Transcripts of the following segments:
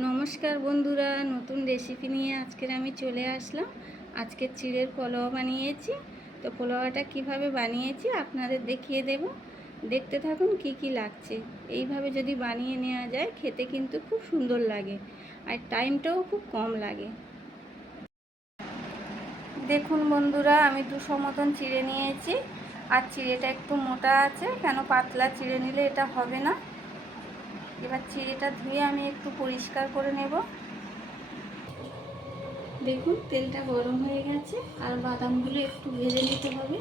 নমস্কার বন্ধুরা, নতুন রেসিপি নিয়ে আজকের আমি চলে আসলাম। আজকে চিড়ের পোলাও বানিয়েছি। তো পোলাওটা কীভাবে বানিয়েছি আপনাদের দেখিয়ে দেব। দেখতে থাকুন কি কি লাগছে। এইভাবে যদি বানিয়ে নেওয়া যায়, খেতে কিন্তু খুব সুন্দর লাগে আর টাইমটাও খুব কম লাগে। দেখুন বন্ধুরা, আমি দুশো মতন চিড়ে নিয়েছি। আর চিড়েটা একটু মোটা আছে, কেন পাতলা চিড়ে নিলে এটা হবে না। এবার চিড়েটা ধুয়ে আমি একটু পরিষ্কার করে নেব। দেখুন, তেলটা গরম হয়ে গেছে, আর বাদামগুলো একটু ভেজে নিতে হবে।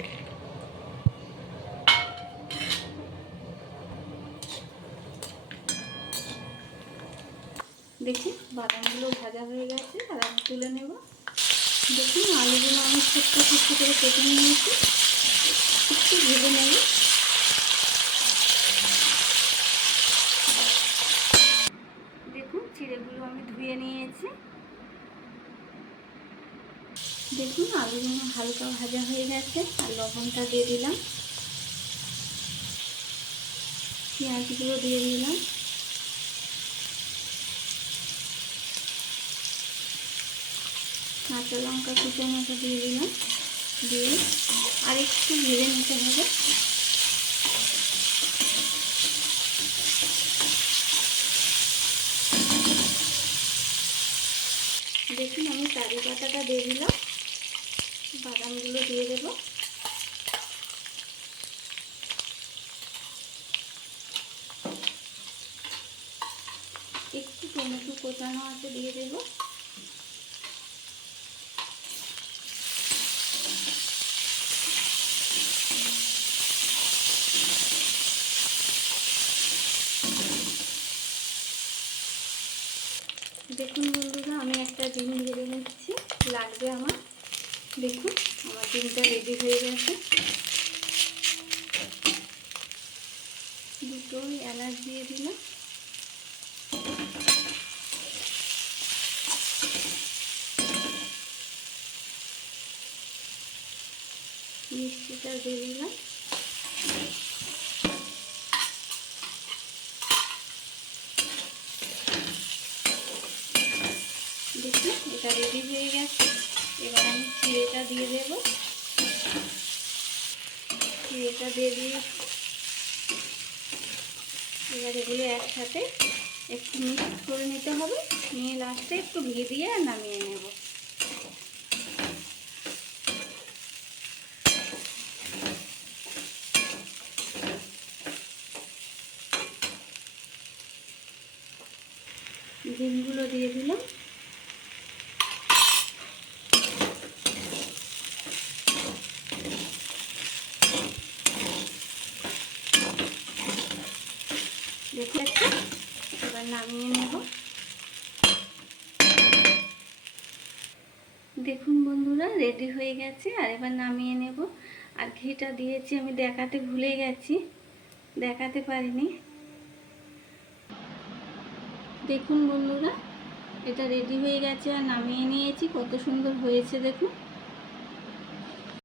দেখুন, বাদামগুলো ভাজা হয়ে গেছে, আর আমি তুলে নেব। দেখুন, আলুগুলো আমি ছোট্ট ছোট্ট করে কেটে নিয়েছি, একটু ভেজে নেব। চিড়েগুলো আমি ধুয়ে নিয়েছি। দেখুন, আলুগুলো হালকা ভাজা হয়ে গেছে, আর লবণটা দিয়ে দিলাম। পেঁয়াজগুলো দিয়ে দিলাম। কাঁচা লঙ্কা কুচো মতো দিয়ে দিলাম, দিয়ে আর একটু ভেজে নিতে হবে দেখুন আমি কারি পাতাটা দিয়ে দিলাম। বাদামগুলো দিয়ে দেব। একটু টমেটো কোচানো আছে দিয়ে দেব। দেখুন বন্ধুরা, আমি একটা ডিম নিচ্ছি লাগবে আমার। দেখুন, আমার ডিমটা রেডি হয়ে গেছে। দুটো এলাচ দিয়ে দিলাম। মিষ্টিটা দিয়ে দিলাম। দেখুন, এটা রেডি হয়ে গেছে। এবার আমি চিড়েটা দিয়ে দেব। চিড়েটা দিয়ে দিয়ে এবার এগুলো একসাথে একটু মিক্স করে নিতে হবে। নিয়ে লাস্টে একটু ঘি দিয়ে নামিয়ে নেব। ডিমগুলো দিয়ে দিলাম। দেখে এবার নামিয়ে নেব। দেখুন বন্ধুরা রেডি হয়ে গেছে। আর এবার নামিয়ে নেব। আর ঘিটা দিয়েছি, আমি দেখাতে ভুলে গেছি। দেখাতে পারিনি। দেখুন বন্ধুরা, এটা রেডি হয়ে গেছে। আর নামিয়ে নিয়েছি। কত সুন্দর হয়েছে, দেখুন।